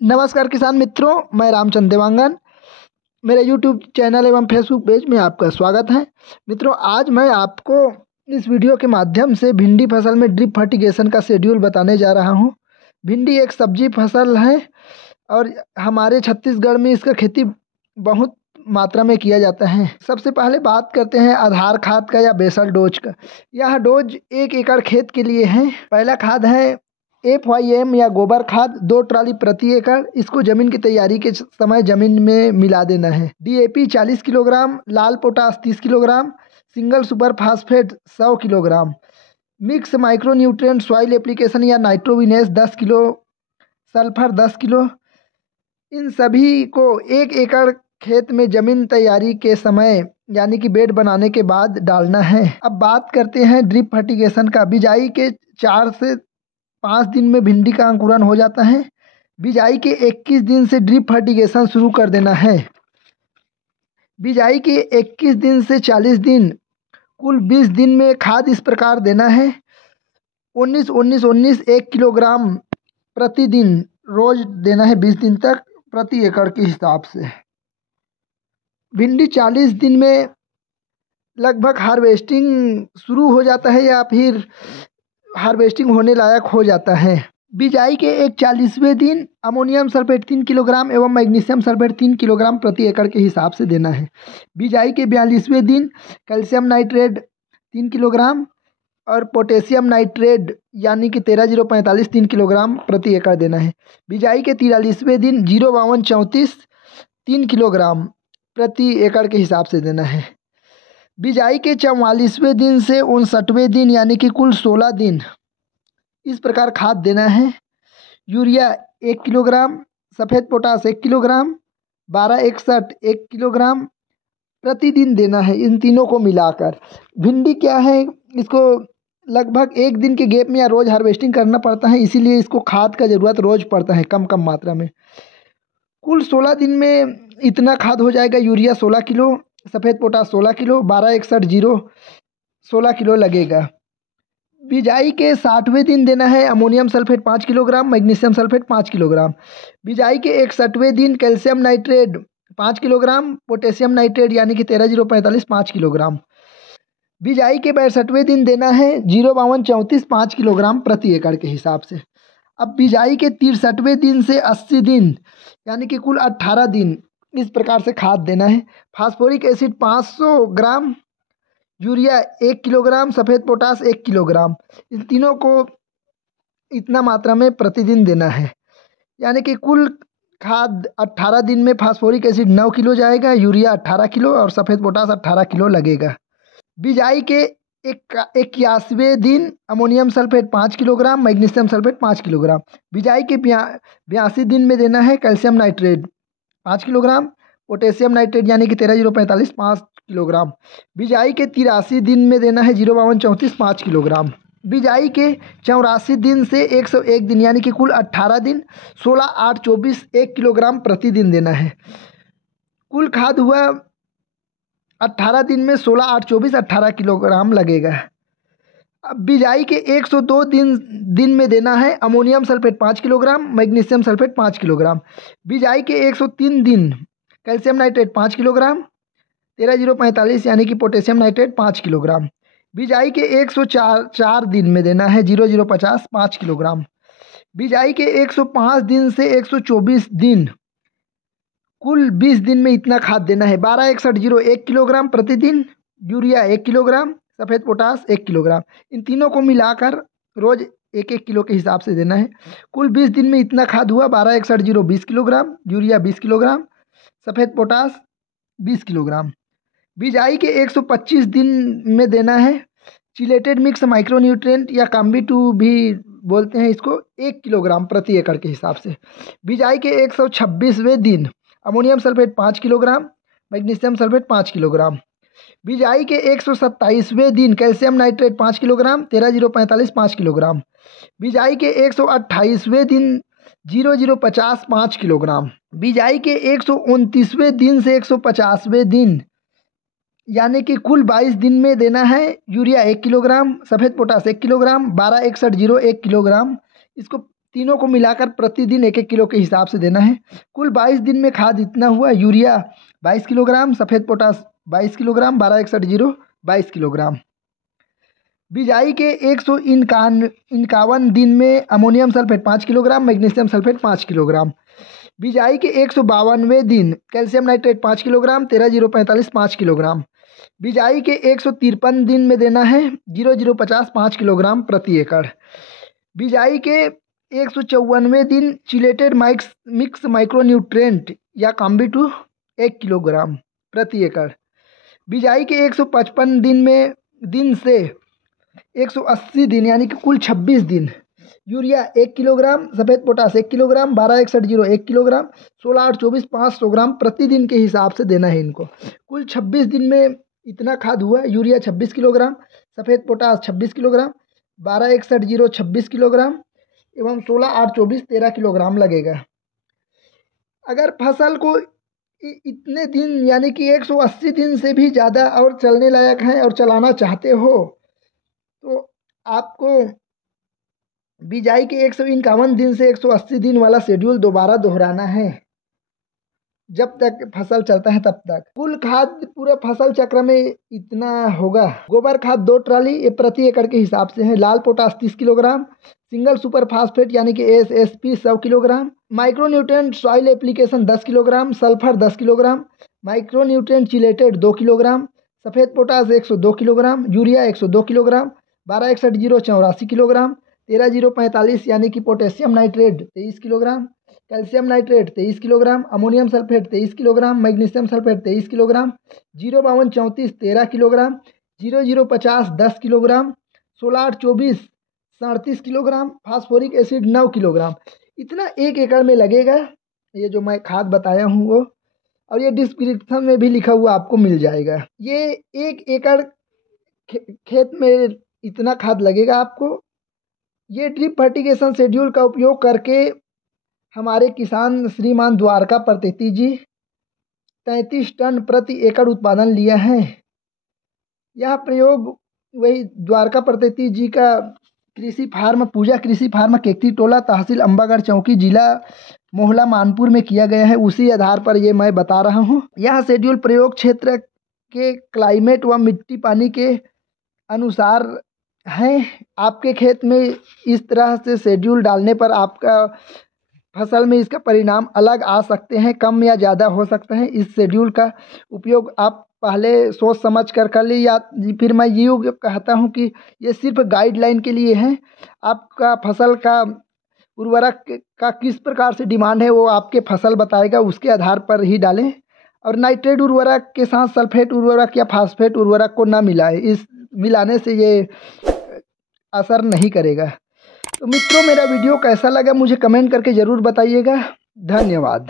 नमस्कार किसान मित्रों, मैं रामचंद्र देवांगन। मेरे यूट्यूब चैनल एवं फेसबुक पेज में आपका स्वागत है। मित्रों, आज मैं आपको इस वीडियो के माध्यम से भिंडी फसल में ड्रिप फर्टिगेशन का शेड्यूल बताने जा रहा हूं। भिंडी एक सब्जी फसल है और हमारे छत्तीसगढ़ में इसका खेती बहुत मात्रा में किया जाता है। सबसे पहले बात करते हैं आधार खाद का या बेसल डोज का। यह डोज 1 एकड़ खेत के लिए है। पहला खाद है FYM या गोबर खाद 2 ट्राली प्रति एकड़। इसको जमीन की तैयारी के समय जमीन में मिला देना है। DAP 40 किलोग्राम, लाल potash 30 kilogram, single super phosphate 100 kilogram, mix micro nutrient soil application या नाइट्रोविनेस 10 किलो, सल्फर 10 किलो। इन सभी को 1 एकड़ खेत में जमीन तैयारी के समय यानी कि बेड बनाने के बाद डालना है। अब बात करते हैं ड्रिप फर्टिगेशन का। बिजाई के 4 से 5 दिन में भिंडी का अंकुरण हो जाता है। बिजाई के 21 दिन से ड्रिप फर्टिगेशन शुरू कर देना है। बिजाई के 21 दिन से 40 दिन, कुल 20 दिन में खाद इस प्रकार देना है। 19-19-19 1 किलोग्राम प्रतिदिन रोज देना है 20 दिन तक प्रति एकड़ के हिसाब से। भिंडी 40 दिन में लगभग हार्वेस्टिंग शुरू हो जाता है या फिर हार्वेस्टिंग होने लायक हो जाता है। बिजाई के 41वें दिन अमोनियम सल्फेट 3 किलोग्राम एवं मैग्नीशियम सल्फेट 3 किलोग्राम प्रति एकड़ के हिसाब से देना है। बिजाई के 42वें दिन कैल्शियम नाइट्रेट 3 किलोग्राम और पोटेशियम नाइट्रेट यानी कि 13-045 3 किलोग्राम प्रति एकड़ देना है। बिजाई के 43वें दिन 052-34 3 किलोग्राम प्रति एकड़ के हिसाब से देना है। बिजाई के 44वें दिन से 59वें दिन यानी कि कुल 16 दिन इस प्रकार खाद देना है। यूरिया 1 किलोग्राम, सफ़ेद पोटास 1 किलोग्राम, 1261 1 किलोग्राम प्रतिदिन देना है। इन तीनों को मिलाकर भिंडी क्या है, इसको लगभग 1 दिन के गैप में या रोज़ हार्वेस्टिंग करना पड़ता है, इसीलिए इसको खाद का ज़रूरत रोज़ पड़ता है कम कम मात्रा में। कुल 16 दिन में इतना खाद हो जाएगा। यूरिया 16 किलो, सफ़ेद पोटास 16 किलो, 1261 16 किलो लगेगा। बिजाई के 60वें दिन देना है ammonium sulphate 5 kilogram, magnesium sulphate 5 kilogram. बिजाई के 61वें दिन calcium nitrate 5 kilogram, potassium nitrate यानी कि 13-045 5 किलोग्राम। बिजाई के 62वें दिन देना है 052-34 5 किलोग्राम प्रति एकड़ के हिसाब से। अब बिजाई के 63वें दिन से 80 दिन यानी कि कुल 18 दिन इस प्रकार से खाद देना है। फास्फोरिक एसिड 500 ग्राम, यूरिया 1 किलोग्राम, सफ़ेद पोटास 1 किलोग्राम। इन तीनों को इतना मात्रा में प्रतिदिन देना है। यानी कि कुल खाद 18 दिन में फास्फोरिक एसिड 9 किलो जाएगा, यूरिया 18 किलो और सफ़ेद पोटास 18 किलो लगेगा। बिजाई के 81वें दिन ammonium sulphate 5 kilogram, magnesium sulphate 5 kilogram. बिजाई के 82 दिन में देना है calcium nitrate 5 kilogram, potassium nitrate यानी कि 13-045 5 किलोग्राम। बिजाई के 83 दिन में देना है 052-34 5 किलोग्राम। बिजाई के 84 दिन से 101 दिन यानी कि कुल 18 दिन 16-8-24 1 किलोग्राम प्रतिदिन देना है। कुल खाद हुआ 18 दिन में 16-8-24 18 किलोग्राम लगेगा। अब बिजाई के 102 दिन में देना है ammonium sulphate 5 kilogram, magnesium sulphate 5 kilogram. बिजाई के 103 दिन कैल्शियम नाइट्रेट 5 किलोग्राम, 13-045 यानी कि पोटेशियम नाइट्रेट 5 किलोग्राम। बिजाई के 104 दिन में देना है 0-050 5 किलोग्राम। बिजाई के 105 दिन से 124 दिन, कुल 20 दिन में इतना खाद देना है। 1261 1 किलोग्राम प्रतिदिन, यूरिया 1 किलोग्राम, सफ़ेद पोटास 1 किलोग्राम। इन तीनों को मिलाकर रोज़ 1-1 किलो के हिसाब से देना है। कुल 20 दिन में इतना खाद हुआ। 1261 20 किलोग्राम, यूरिया 20 किलोग्राम, सफ़ेद पोटास 20 किलोग्राम। बिजाई के 125 दिन में देना है चिलेटेड मिक्स माइक्रो न्यूट्रिएंट या काम्बी-2 भी बोलते हैं इसको, 1 किलोग्राम प्रति एकड़ के हिसाब से। बिजाई के 126वें दिन ammonium sulphate 5 kilogram, magnesium sulphate 5 kilogram. बिजाई के 127वें दिन कैल्शियम नाइट्रेट 5 किलोग्राम, 13-045 5 किलोग्राम। बिजाई के 128वें दिन 0-050 5 किलोग्राम। बिजाई के 129वें दिन से 150वें दिन यानी कि कुल 22 दिन में देना है यूरिया 1 किलोग्राम, सफ़ेद पोटास 1 किलोग्राम, 1261 1 किलोग्राम। इसको तीनों को मिलाकर प्रतिदिन 1-1 किलो के हिसाब से देना है। कुल 22 दिन में खाद इतना हुआ। यूरिया 22 किलोग्राम, सफ़ेद पोटास 22 किलोग्राम, 1261 22 किलोग्राम। बिजाई के 151 दिन में ammonium sulphate 5 kilogram, magnesium sulphate 5 kilogram. बिजाई के 152वें दिन कैल्शियम नाइट्रेट 5 किलोग्राम, 13045 5 किलोग्राम। बिजाई के 153 दिन में देना है 0050 5 किलोग्राम प्रति एकड़। बिजाई के 154वें दिन चिलेटेड मिक्स माइक्रोन्यूट्रेंट या कॉम्बी-2 1 किलोग्राम प्रति एकड़। बिजाई के 155 दिन से 180 दिन यानी कि कुल 26 दिन यूरिया 1 किलोग्राम, सफ़ेद पोटास 1 किलोग्राम, 1261 1 किलोग्राम, 16/8/24 500 ग्राम प्रतिदिन के हिसाब से देना है इनको। कुल 26 दिन में इतना खाद हुआ। यूरिया 26 किलोग्राम, सफ़ेद पोटास 26 किलोग्राम, 1261 26 किलोग्राम एवं 16/8/24 13 किलोग्राम लगेगा। अगर फसल को इतने दिन यानी कि 180 दिन से भी ज़्यादा और चलने लायक है और चलाना चाहते हो तो आपको बिजाई के 151 दिन से 180 दिन वाला शेड्यूल दोबारा दोहराना है। जब तक फसल चलता है तब तक कुल खाद पूरा फसल चक्र में इतना होगा। गोबर खाद 2 ट्राली ये प्रति एकड़ के हिसाब से है। लाल potash 30 kilogram, single super phosphate यानी कि SSP 100 kilogram, micronutrient soil application 10 kilogram, sulphur 10 kilogram, micronutrient chelated 2 kilogram, सफ़ेद potash 102 kilogram, urea 102 kilogram, 1261 84 kilogram, 13045 यानी कि potassium nitrate 23 kilogram, calcium nitrate 23 kilogram, ammonium sulphate 23 kilogram, magnesium sulphate 23 kilogram, 052 34 13 kilogram, 0050 10 kilogram, 16/8/24 37 kilogram, phosphoric acid 9 kilogram. इतना 1 एकड़ में लगेगा। ये जो मैं खाद बताया हूँ वो, और ये डिस्क्रिप्शन में भी लिखा हुआ आपको मिल जाएगा। ये 1 एकड़ खेत में इतना खाद लगेगा आपको। ये ड्रिप फर्टिगेशन शेड्यूल का उपयोग करके हमारे किसान श्रीमान द्वारका प्रतीति जी 33 टन प्रति एकड़ उत्पादन लिया है। यह प्रयोग वही द्वारका प्रतीति जी का कृषि फार्म पूजा कृषि फार्म केकती टोला, तहसील अंबागढ़ चौकी, जिला मोहला मानपुर में किया गया है। उसी आधार पर ये मैं बता रहा हूँ। यह शेड्यूल प्रयोग क्षेत्र के क्लाइमेट व मिट्टी पानी के अनुसार है। आपके खेत में इस तरह से शेड्यूल डालने पर आपका फसल में इसका परिणाम अलग आ सकते हैं, कम या ज़्यादा हो सकता है। इस शेड्यूल का उपयोग आप पहले सोच समझ कर ली, या फिर मैं यूँ कहता हूँ कि ये सिर्फ गाइडलाइन के लिए है। आपका फसल का उर्वरक का किस प्रकार से डिमांड है वो आपके फसल बताएगा, उसके आधार पर ही डालें। और नाइट्रेट उर्वरक के साथ सल्फेट उर्वरक या फास्फेट उर्वरक को ना मिलाएं। इस मिलाने से ये असर नहीं करेगा। तो मित्रों, मेरा वीडियो कैसा लगा मुझे कमेंट करके ज़रूर बताइएगा। धन्यवाद।